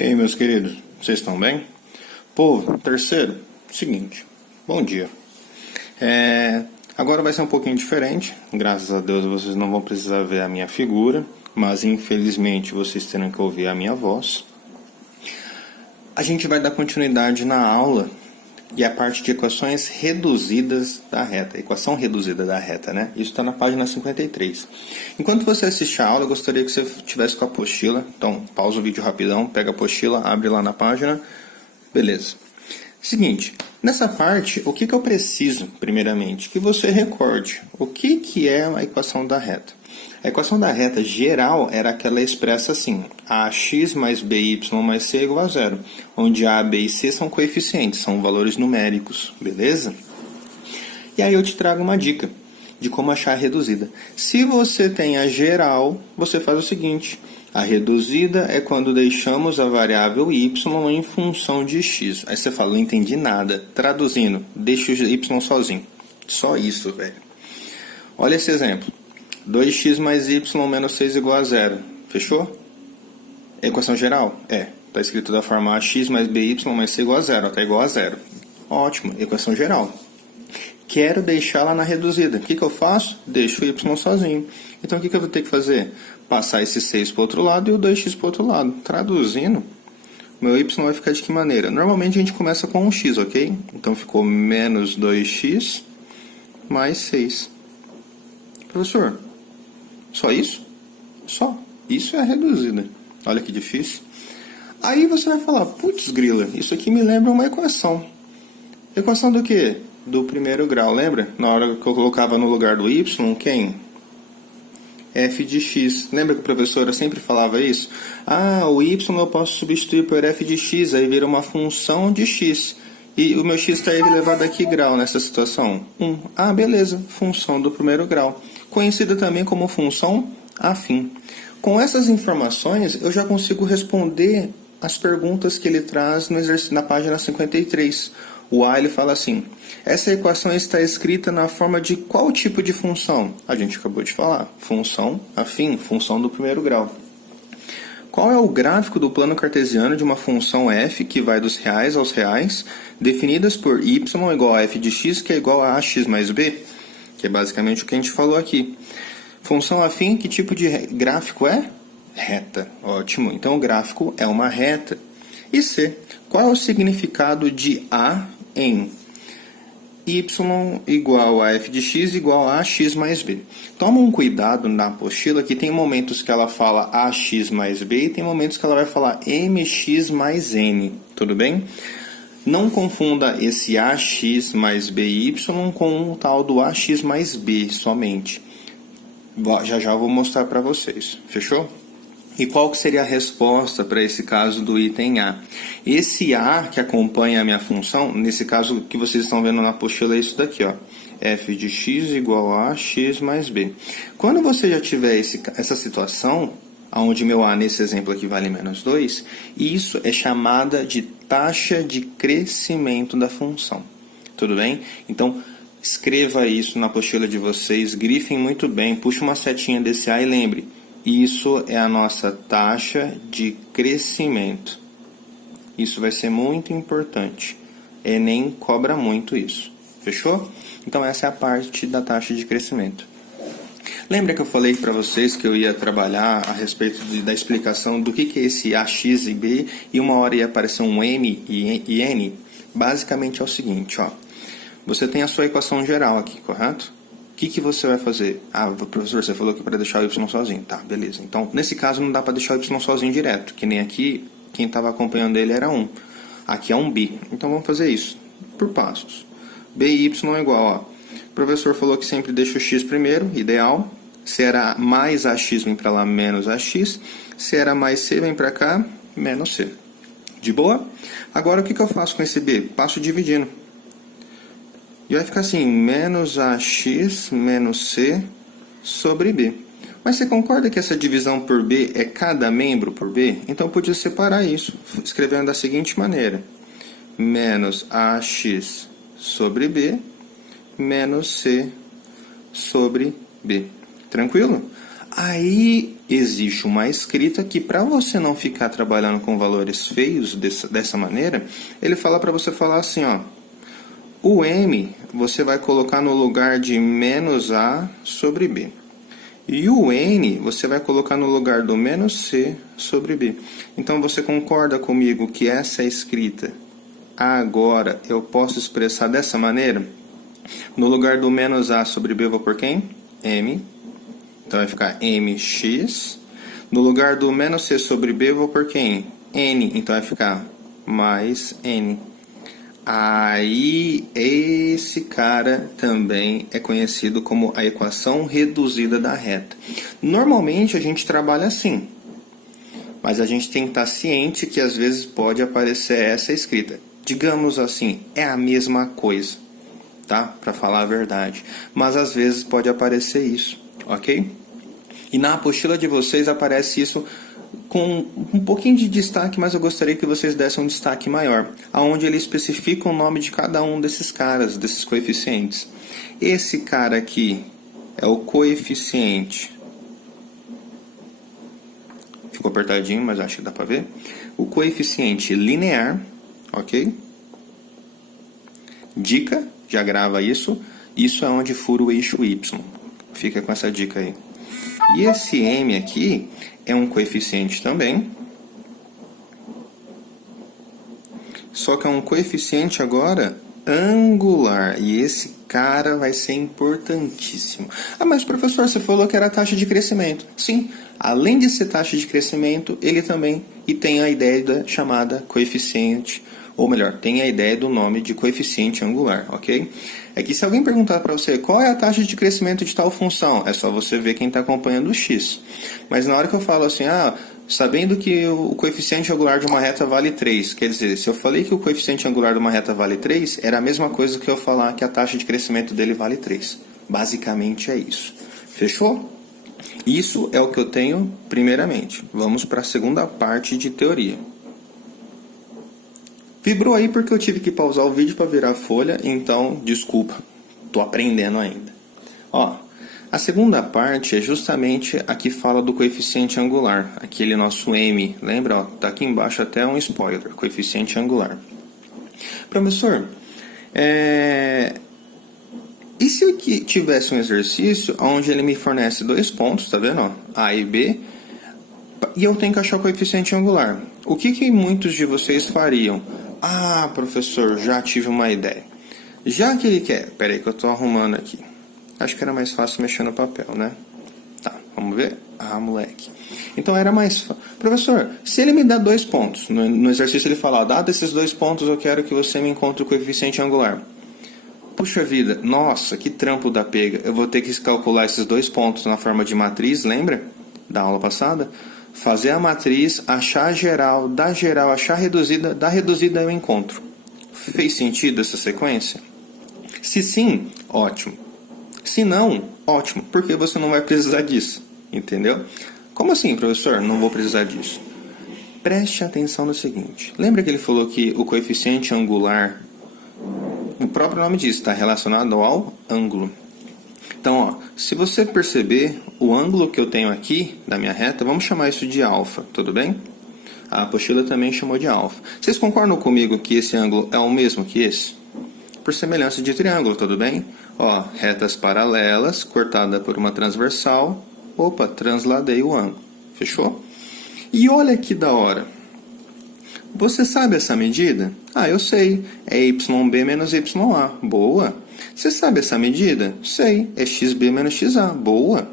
E aí, meus queridos, vocês estão bem? Povo, terceiro, seguinte, bom dia. Agora vai ser um pouquinho diferente, graças a Deus vocês não vão precisar ver a minha figura, mas infelizmente vocês terão que ouvir a minha voz. A gente vai dar continuidade na aula e a parte de equações reduzidas da reta, equação reduzida da reta, né? Isso está na página 53. Enquanto você assiste a aula, eu gostaria que você estivesse com a apostila. Então, pausa o vídeo rapidão, pega a apostila, abre lá na página. Beleza. Seguinte, nessa parte, o que eu preciso, primeiramente? Que você recorde o que é a equação da reta. A equação da reta geral era aquela expressa assim: ax mais by mais c é igual a zero, onde a, b e c são coeficientes, são valores numéricos, beleza? E aí eu te trago uma dica de como achar a reduzida. Se você tem a geral, você faz o seguinte: a reduzida é quando deixamos a variável y em função de x. Aí você fala, não entendi nada. Traduzindo, deixa o y sozinho. Só isso, velho. Olha esse exemplo. 2x mais y menos 6 igual a zero. Fechou? Equação geral? Está escrito da forma ax mais by mais c igual a zero. Está igual a zero. Ótimo. Equação geral. Quero deixá-la na reduzida. O que eu faço? Deixo o y sozinho. Então, o que eu vou ter que fazer? Passar esse 6 para o outro lado e o 2x para o outro lado. Traduzindo, meu y vai ficar de que maneira? Normalmente, a gente começa com um x, ok? Então, ficou menos 2x mais 6. Professor, só isso? Só. Isso é a reduzida. Olha que difícil. Aí você vai falar, putz grila, isso aqui me lembra uma equação. Equação do quê? Do primeiro grau, lembra? Na hora que eu colocava no lugar do y, quem? F de x. Lembra que a professora sempre falava isso? Ah, o y eu posso substituir por f de x, aí vira uma função de x. E o meu x está elevado a que grau nessa situação? 1. Ah, beleza, função do primeiro grau. Conhecida também como função afim. Com essas informações, eu já consigo responder as perguntas que ele traz na página 53. O A ele fala assim: essa equação está escrita na forma de qual tipo de função? A gente acabou de falar, função afim, função do primeiro grau. Qual é o gráfico do plano cartesiano de uma função f que vai dos reais aos reais, definidas por y igual a f de x, que é igual a ax mais b? Que é basicamente o que a gente falou aqui. Função afim, que tipo de gráfico é? Reta. Ótimo. Então, o gráfico é uma reta. E C. Qual é o significado de A em y igual a f de x igual a ax mais b? Toma um cuidado na apostila que tem momentos que ela fala ax mais b e tem momentos que ela vai falar mx mais n. Tudo bem? Não confunda esse ax mais by com o tal do ax mais b somente. Já eu vou mostrar para vocês. Fechou? E qual que seria a resposta para esse caso do item A? Esse A que acompanha a minha função, nesse caso que vocês estão vendo na apostila, é isso daqui, ó. F de x igual a x mais b. Quando você já tiver essa situação, onde meu A nesse exemplo aqui vale menos 2, isso é chamada de taxa de crescimento da função. Tudo bem? Então, escreva isso na apostila de vocês, grifem muito bem, puxe uma setinha desse A e lembre, isso é a nossa taxa de crescimento. Isso vai ser muito importante. Enem cobra muito isso. Fechou? Então, essa é a parte da taxa de crescimento. Lembra que eu falei para vocês que eu ia trabalhar a respeito da explicação do que é esse ax e b e uma hora ia aparecer um m e n? Basicamente é o seguinte, ó. Você tem a sua equação geral aqui, correto? O que você vai fazer? Ah, professor, você falou que para deixar o y sozinho. Tá, beleza. Então, nesse caso, não dá para deixar o y sozinho direto, que nem aqui, quem estava acompanhando ele era 1. Aqui é um b. Então, vamos fazer isso por passos. b e y é igual, ó. O professor falou que sempre deixa o x primeiro, ideal. Se era mais ax, vem para lá, menos ax. Se era mais c, vem para cá, menos c. De boa? Agora, o que eu faço com esse b? Passo dividindo. E vai ficar assim, menos ax menos c sobre b. Mas você concorda que essa divisão por b é cada membro por b? Então, eu podia separar isso, escrevendo da seguinte maneira. Menos ax sobre b, menos c sobre b. Tranquilo? Aí existe uma escrita que, para você não ficar trabalhando com valores feios dessa maneira, ele fala para você falar assim, ó, o M você vai colocar no lugar de menos A sobre B. E o N você vai colocar no lugar do menos C sobre B. Então você concorda comigo que essa escrita agora eu posso expressar dessa maneira? No lugar do menos A sobre B eu vou por quem? M. Então vai ficar mx. No lugar do menos c sobre b, eu vou por quem? N. Então vai ficar mais n. Aí, esse cara também é conhecido como a equação reduzida da reta. Normalmente a gente trabalha assim, mas a gente tem que estar ciente que às vezes pode aparecer essa escrita. Digamos assim, é a mesma coisa, tá? Para falar a verdade. Mas às vezes pode aparecer isso, ok? E na apostila de vocês aparece isso com um pouquinho de destaque, mas eu gostaria que vocês dessem um destaque maior, aonde ele especifica o nome de cada um desses caras, desses coeficientes. Esse cara aqui é o coeficiente. Ficou apertadinho, mas acho que dá para ver. O coeficiente linear, ok? Dica, já grava isso. Isso é onde fura o eixo Y. Fica com essa dica aí. E esse M aqui é um coeficiente também. Só que é um coeficiente agora angular. E esse cara vai ser importantíssimo. Ah, mas professor, você falou que era a taxa de crescimento. Sim, além de ser taxa de crescimento, ele também tem a ideia da chamada coeficiente, ou melhor, tem a ideia do nome de coeficiente angular, ok? É que se alguém perguntar para você qual é a taxa de crescimento de tal função, é só você ver quem está acompanhando o x. Mas na hora que eu falo assim, sabendo que o coeficiente angular de uma reta vale 3, quer dizer, se eu falei que o coeficiente angular de uma reta vale 3, era a mesma coisa que eu falar que a taxa de crescimento dele vale 3. Basicamente é isso. Fechou? Isso é o que eu tenho primeiramente. Vamos para a segunda parte de teoria. Vibrou aí porque eu tive que pausar o vídeo para virar a folha, então desculpa, tô aprendendo ainda. Ó, a segunda parte é justamente a que fala do coeficiente angular, aquele nosso M, lembra? Ó, tá aqui embaixo até um spoiler, coeficiente angular. Professor, e se eu tivesse um exercício onde ele me fornece 2 pontos, tá vendo? Ó, A e B, e eu tenho que achar o coeficiente angular. O que muitos de vocês fariam? Ah, professor, já tive uma ideia. Já que ele quer... Pera aí que eu estou arrumando aqui. Acho que era mais fácil mexer no papel, né? Tá, vamos ver? Ah, moleque. Então era mais fácil. Professor, se ele me dá 2 pontos, no exercício ele fala, dado esses 2 pontos, eu quero que você me encontre o coeficiente angular. Puxa vida, nossa, que trampo da pega. Eu vou ter que calcular esses 2 pontos na forma de matriz, lembra? Da aula passada? Fazer a matriz, achar a geral, da geral, achar a reduzida, da reduzida eu encontro. Fez sentido essa sequência? Se sim, ótimo. Se não, ótimo, porque você não vai precisar disso, entendeu? Como assim, professor? Não vou precisar disso. Preste atenção no seguinte. Lembra que ele falou que o coeficiente angular, o próprio nome diz, está relacionado ao ângulo. Então, ó, se você perceber, o ângulo que eu tenho aqui da minha reta, vamos chamar isso de alfa, tudo bem? A apostila também chamou de alfa. Vocês concordam comigo que esse ângulo é o mesmo que esse? Por semelhança de triângulo, tudo bem? Ó, retas paralelas, cortada por uma transversal. Opa, transladei o ângulo. Fechou? E olha que da hora. Você sabe essa medida? Ah, eu sei. É YB menos YA. Boa. Você sabe essa medida? Sei. É XB menos XA. Boa.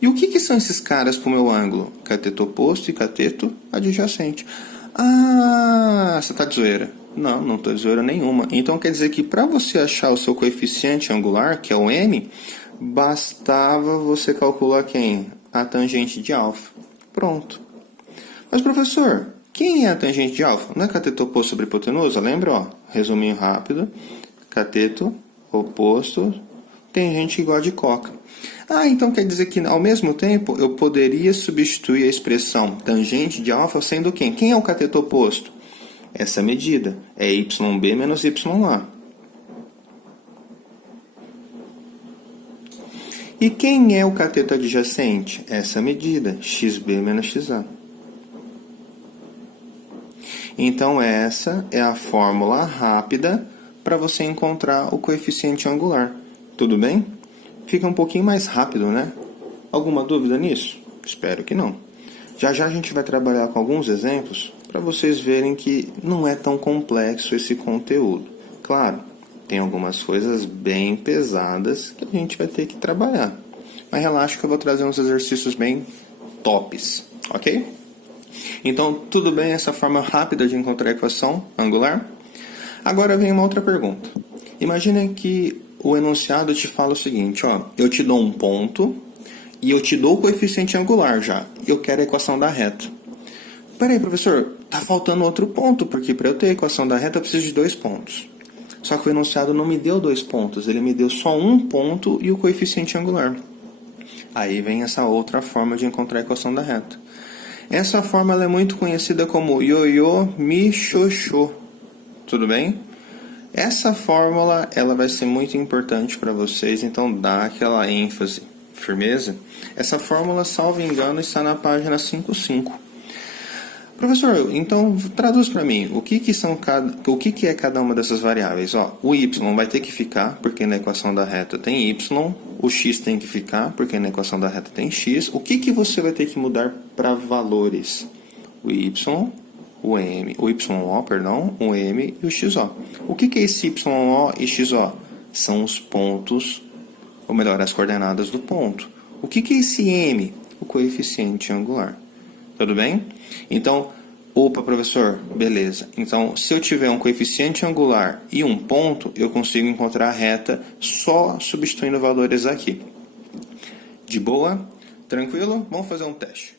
E o que são esses caras para o meu ângulo? Cateto oposto e cateto adjacente. Ah, você está de zoeira. Não, não estou de zoeira nenhuma. Então quer dizer que para você achar o seu coeficiente angular, que é o M, bastava você calcular quem? A tangente de alfa. Pronto. Mas professor, quem é a tangente de alfa? Não é cateto oposto sobre hipotenusa? Lembra? Ó, resuminho rápido. Cateto oposto, tangente igual a de coca. Ah, então quer dizer que ao mesmo tempo eu poderia substituir a expressão tangente de alfa sendo quem? Quem é o cateto oposto? Essa medida é YB menos YA. E quem é o cateto adjacente? Essa medida, xb menos xa. Então, essa é a fórmula rápida para você encontrar o coeficiente angular. Tudo bem? Fica um pouquinho mais rápido, né? Alguma dúvida nisso? Espero que não. Já já a gente vai trabalhar com alguns exemplos para vocês verem que não é tão complexo esse conteúdo. Claro, tem algumas coisas bem pesadas que a gente vai ter que trabalhar. Mas relaxa que eu vou trazer uns exercícios bem tops, ok? Então, tudo bem essa forma rápida de encontrar a equação angular? Agora vem uma outra pergunta. Imagine que o enunciado te fala o seguinte, ó, eu te dou um ponto e eu te dou o coeficiente angular já. Eu quero a equação da reta. Peraí, professor, tá faltando outro ponto, porque para eu ter a equação da reta eu preciso de 2 pontos. Só que o enunciado não me deu 2 pontos, ele me deu só um ponto e o coeficiente angular. Aí vem essa outra forma de encontrar a equação da reta. Essa forma ela é muito conhecida como ioiô mi xoxô. Tudo bem? Essa fórmula ela vai ser muito importante para vocês, então dá aquela ênfase. Firmeza? Essa fórmula, salvo engano, está na página 55. Professor, então traduz para mim, o que é cada uma dessas variáveis? Ó, o y vai ter que ficar, porque na equação da reta tem y, o x tem que ficar, porque na equação da reta tem x. O que você vai ter que mudar para valores? O y, o m, o yo, perdão, o m e o xo. O que é esse yo e xo? São os pontos, ou melhor, as coordenadas do ponto. O que é esse m? O coeficiente angular. Tudo bem? Então, opa, professor, beleza. Então, se eu tiver um coeficiente angular e um ponto, eu consigo encontrar a reta só substituindo valores aqui. De boa? Tranquilo? Vamos fazer um teste.